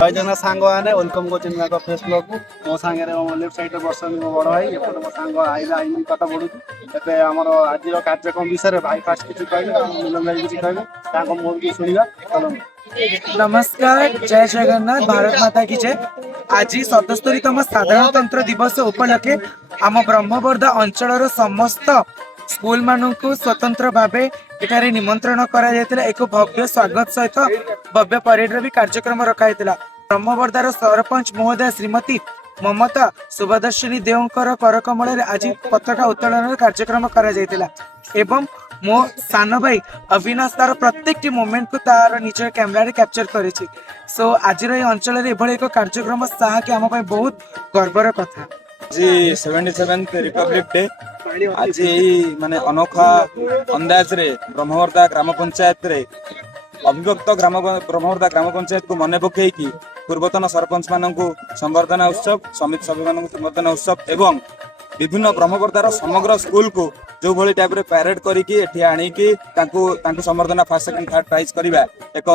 भाईजना सांग मैंने वेलकम कर फेस ब्लॉग को मो सांगे मो लेफ्ट साइड बस मो बड़ भाई एपटे मो सांग आईला आई पाठ पढ़ू ए आम आज कार्यक्रम विषय भाई फास्ट किसी कहे मिलन भाई किसी कहे मुँह कि शुणा चलो। नमस्कार, जय जगन्नाथ, भारत माता की जय। आज 77तम साधारणतंत्र दिवस उपलक्षे आम ब्रह्मवर्धा अंचल समस्त स्कूल मानू स्वतंत्र भाव एठारे निमंत्रण करा एक भव्य स्वागत सहित भव्य परेड भी कार्यक्रम रखाई। ब्रह्मवर्धार सरपंच महोदय श्रीमती ममता सुभदर्शिनी देवकर करकमल आज पताका उत्तोलन कार्यक्रम करा एवं मो सान भाई अविनाश तार प्रत्येक मोमेंट को तार निज कैमेरा कैप्चर करेछि। सो आज अंचल एक कार्यक्रम साहा कि आम बहुत गर्वर कथा। जी 77th रिपब्लिक डे आज माने अनोखा अंदाज रे ब्रह्मवर्धा ग्राम पंचायत रे अभिव्यक्त ब्रह्मवर्धा ग्राम पंचायत को मन पकई पूर्वतन सरपंच मानू संवर्धना उत्सव समिति सभ्य मानू संवर्धना उत्सव एवं विभिन्न ब्रह्मवर्धार समग्र स्कूल को जो भली टाइप रे पैरेड करिकी एठी आनिकी तांको संवर्धना फर्स्ट सेकंड थर्ड प्राइज करिबा एक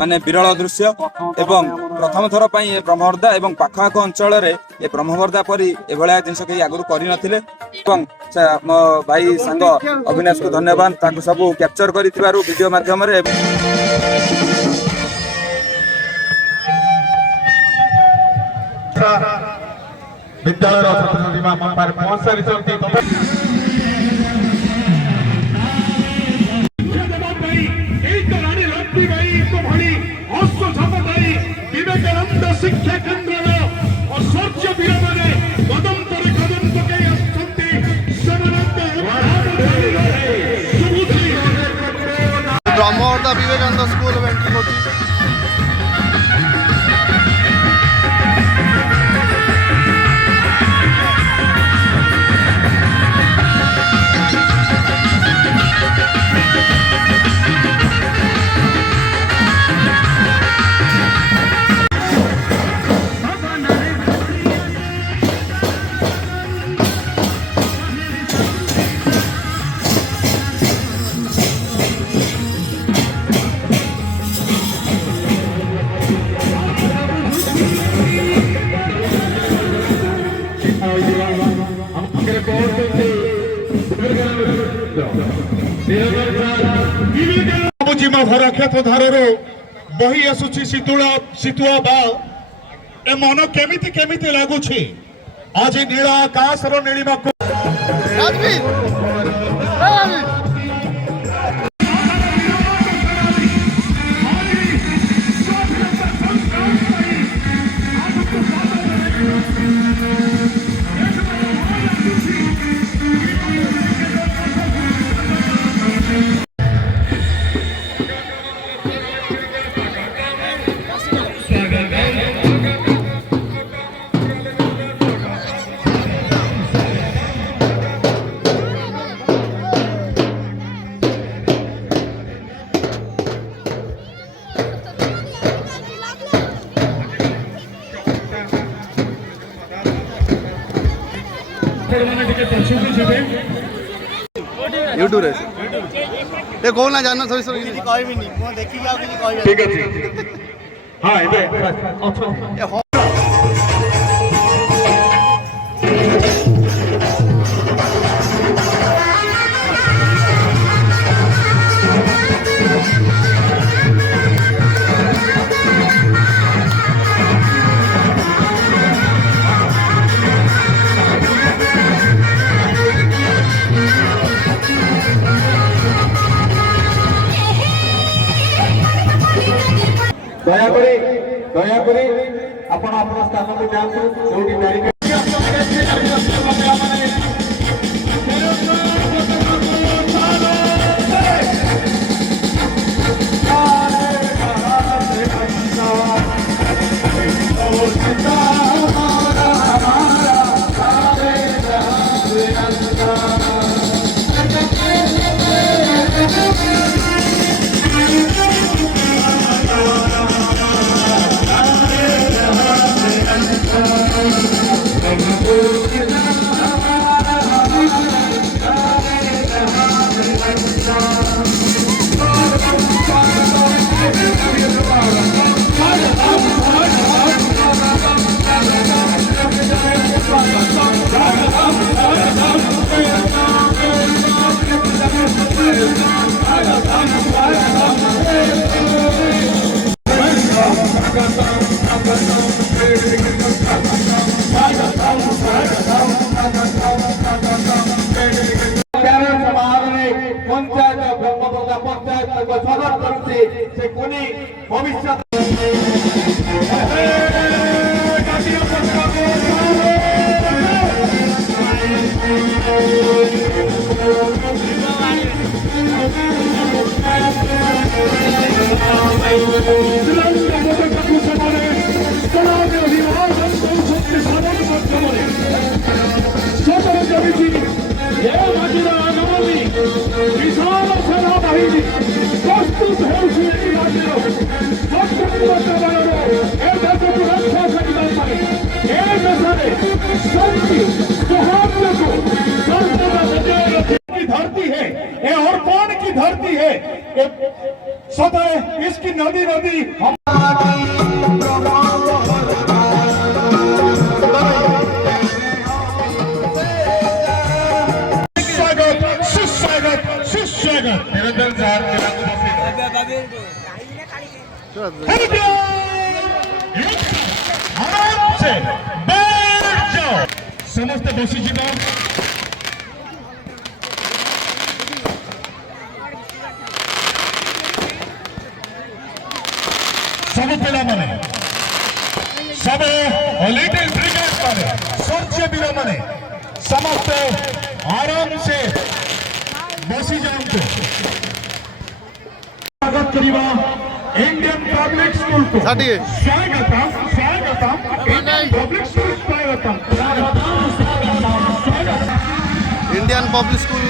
माने विरल दृश्य एवं प्रथम थर पई ए ब्रह्मवर्धा एवं पाखआख अंचल रे ए ब्रह्मवर्धा परी ए भलिया जिंस के आगु करि नथिले एवं मो भाई संग अविनाश को धन्यवाद तांको सब कैप्चर करितिबारु वीडियो माध्यम रे। विद्यालय छात्र छात्री मान पारे पहुंच सारी विवेकानंद शिक्षा केन्द्र ऐश्वर्य वीर मैंने कदम पर कदम पकई ब्रह्मवर्धा विवेकानंद स्कूल एंट्री होती भर क्षेत्र धार बही आसुची शीतुआ बाल ए मन केमिति केमिति लागुछि आज नीला आकाश रो नीलिमा को यूट्यूब रे कौन ना जानना सही सही कहबी नहीं मो देखि के किसी कहबे ठीक अछि हां एबे अच्छा दया करी अपन अपन स्थान को जातु जोटी बैरिकेड धरती है ये और कौन की धरती है ये सदैव इसकी नदी नदी हम स्वागत सुस्वागत सुस्वागत निरंतर आराम से बैठ जाओ समस्त बसी जी सब पिला माने सब लिटिल ब्रिगेड माने सूर्य बीर माने समस्त आराम से बसी जाते स्वागत करिवा इंडियन पब्लिक स्कूल को स्वागतम स्वागतम इंडियन पब्लिक स्कूल स्वागतम इंडियन पब्लिक स्कूल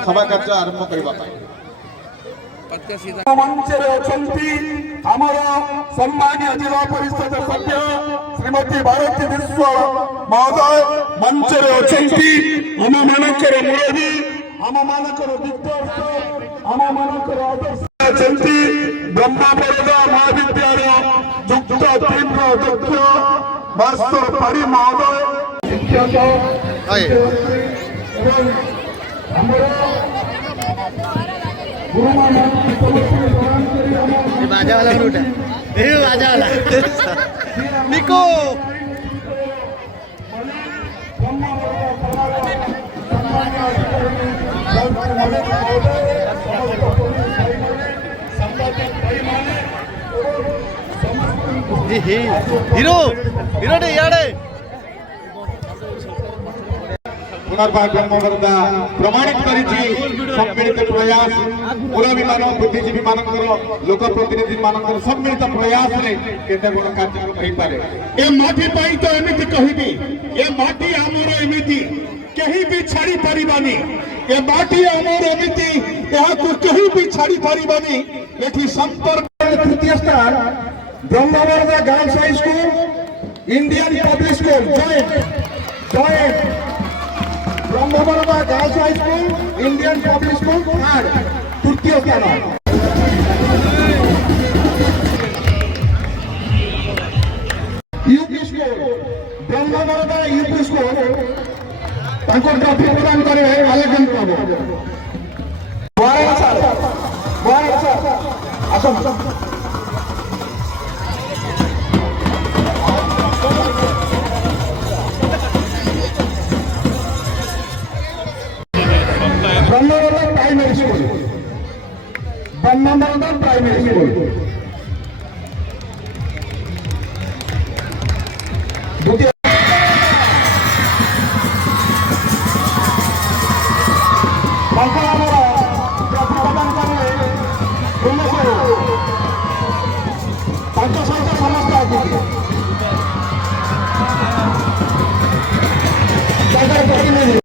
सभा कार्य आरंभ करने मंचर आमर सम्मानीय जिला परिषद सभ्य श्रीमती भारती विश्व महोदय मंचर आम मानकर मुरबी आम मानकर विद्यार्थी आम मानकर आदर्श ब्रह्मबरोदा महाविद्यालय युक्त 3 अध्यक्ष मास्टर पाड़ी महोदय शिक्षक बाजा वाला फ्रूट है ये बाजा वाला निको हीरो हीरो ने याडे पुनर्बार ब्रह्मवर्दा प्रमाणित करिछि सम्मिलित प्रयास मुरबी मान बुद्धिजीवी मानकर लोक प्रतिनिधि मानकर सम्मिलित प्रयास रे केते बड़ कार्यक्रम होई पारे ए माटी पाई तो एमिति कहिबी ए माटी हमरो एमिति कहीं भी छाड़ी पारिबानी ए माटी अमर एमिति यहां कहीं भी छाड़ी पारिबानी एठी संपर्क तृतीय स्थान Brahmavarda girls high school Indian public school joint Brahmavarda girls high school Indian public school third तृतीय स्थान UP school Brahmavarda UP school तांको ट्रॉफी प्रदान करे आलेखन बाबू Varanasi Assam Brahmavarda primary school Brahmavarda primary school द्वितीय समस्त